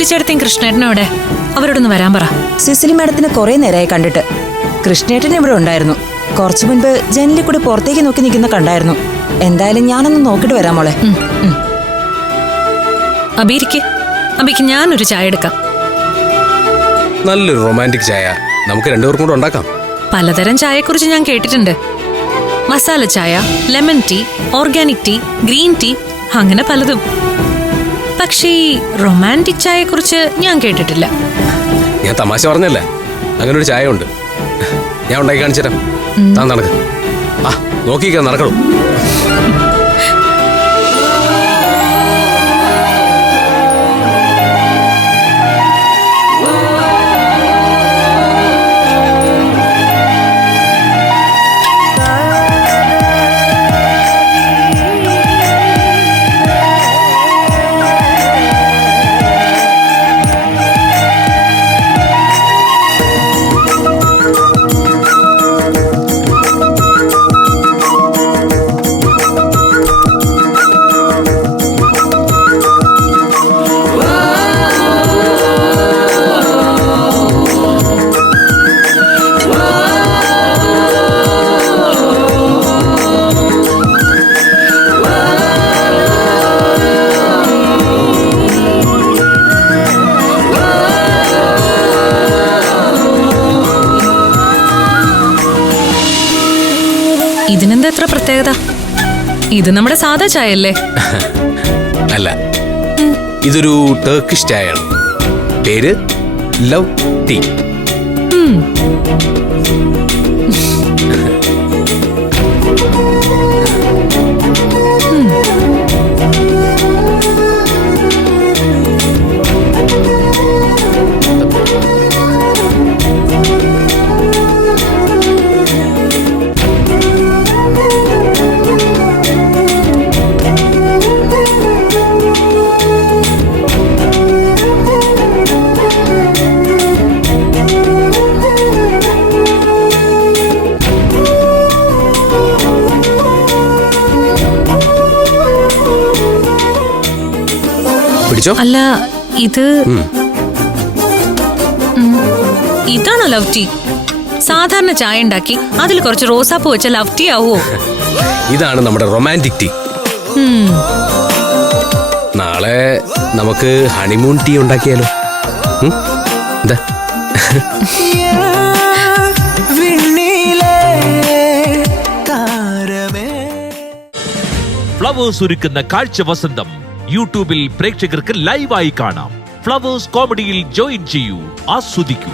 സിസിലി ചേട്ടത്തെയും കൃഷ്ണേട്ടനോടെ അവരോടൊന്ന് വരാൻ പറ. സിസിലി മാഡത്തിന് കുറെ നേരമായി കണ്ടിട്ട്. കൃഷ്ണേട്ടൻ ഇവിടെ ഉണ്ടായിരുന്നു. കുറച്ചു മുൻപ് ജനലിൽ കൂടി പുറത്തേക്ക് നോക്കി നിൽക്കുന്ന കണ്ടായിരുന്നു. എന്തായാലും ഞാനൊന്ന് നോക്കിട്ട് വരാം മോളെ. അബിക്ക് ഞാനൊരു ചായ എടുക്കാം. നല്ലൊരു റൊമാൻറ്റിക് ചായ നമുക്ക് രണ്ടുപേർക്കും കൂടെ ഉണ്ടാക്കാം. പലതരം ചായയെക്കുറിച്ച് ഞാൻ കേട്ടിട്ടുണ്ട്. Masala chai, lemon tea, organic tea, green tea, അങ്ങനെ പലതും. പക്ഷേ ഈ റൊമാൻറ്റിക് ചായയെക്കുറിച്ച് ഞാൻ കേട്ടിട്ടില്ല. ഞാൻ തമാശ പറഞ്ഞല്ലേ, അങ്ങനെ ഒരു ചായ ഉണ്ട്. ഞാൻ ഉണ്ടാക്കി കാണിച്ചു തരാം. താൻ നടക്ക്. ആ നോക്കിക്കാൻ നടക്കണം. ഇതിനെന്താ എത്ര പ്രത്യേകത? ഇത് നമ്മുടെ സാധാ ചായ അല്ലേ? അല്ല, ഇതൊരു ടർക്കിഷ് ചായയാണ്. പേര് ലവ് ടീ. അല്ല, ഇതാണോ ലവ് ടീ? സാധാരണ ചായ ഉണ്ടാക്കി അതിൽ കുറച്ച് റോസാപ്പൂ വെച്ച ലവ് ടീ ആവോ? ഇതാണ് നമ്മുടെ റൊമാൻറ്റിക് ടീ. നാളെ നമുക്ക് ഹണിമൂൺ ടീ ഉണ്ടാക്കിയാലോ? എന്താ? ഫ്ലവേഴ്സ് ഒരുക്കുന്ന കാഴ്ച വസന്തം യൂട്യൂബിൽ പ്രേക്ഷകർക്ക് ലൈവായി കാണാം. ഫ്ലവേഴ്സ് കോമഡിയിൽ ജോയിൻ ചെയ്യൂ, ആസ്വദിക്കൂ.